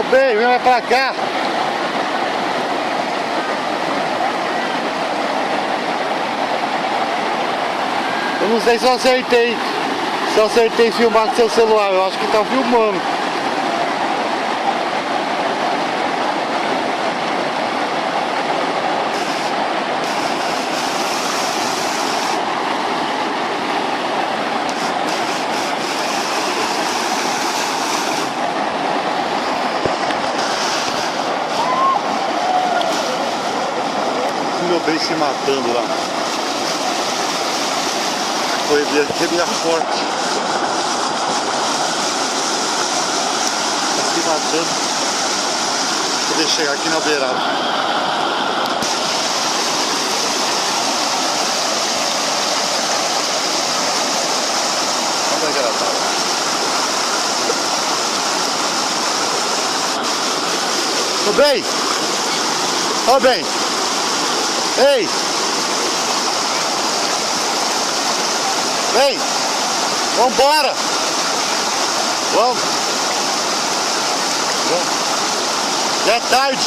Ô bem, vem pra cá. Eu não sei se eu acertei. Se eu acertei filmar com seu celular. Eu acho que tá filmando. Meu bem se matando lá. Foi minha forte. Tá se matando. Vou poder chegar aqui na beirada. Olha a agradável. Ô bem! Ô bem! Ei! Vem! Vambora! Vamos! Já é tarde!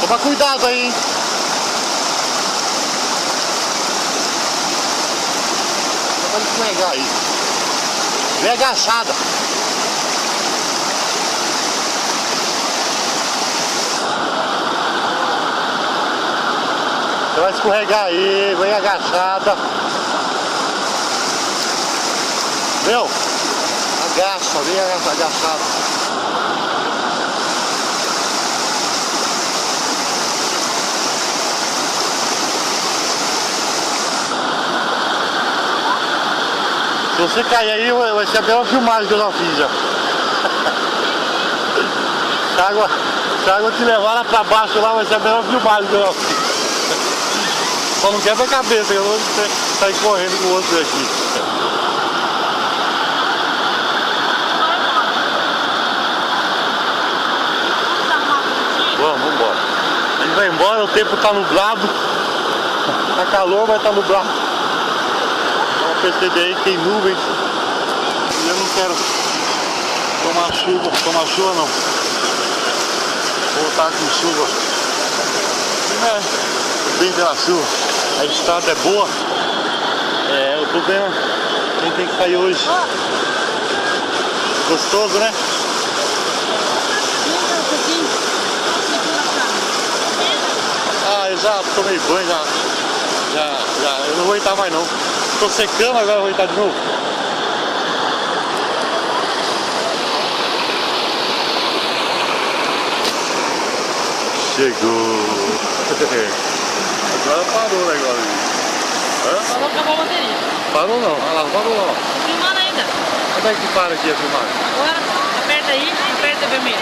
Toma cuidado aí, hein? Pode escorregar aí. Vem agachada. Você vai escorregar aí, vem agachada. Meu, agacha, vem agachada. Se você cair aí, vai ser a mesma filmagem que eu já fiz já. Se a água te levar lá pra baixo lá, vai ser a mesma filmagem que eu já fiz. Só não quebra a cabeça, eu vou sair correndo com o outro aqui. Vamos embora. A gente vai embora, o tempo tá nublado. Tá calor, mas tá nublado. Perceber aí que tem nuvens e eu não quero tomar chuva não, voltar com chuva, bem pela chuva, a estrada é boa, eu tô vendo quem tem que sair hoje, gostoso né? Ah, eu já tomei banho, já, eu não vou aguentar mais não. Tô secando, agora vou entrar de novo. Chegou. Agora parou o negócio. Falou que acabou a bateria. Parou não, olha lá, parou lá. Tô filmando ainda. Como é que para aqui a filmagem? Agora, aperta aí, aperta vermelho.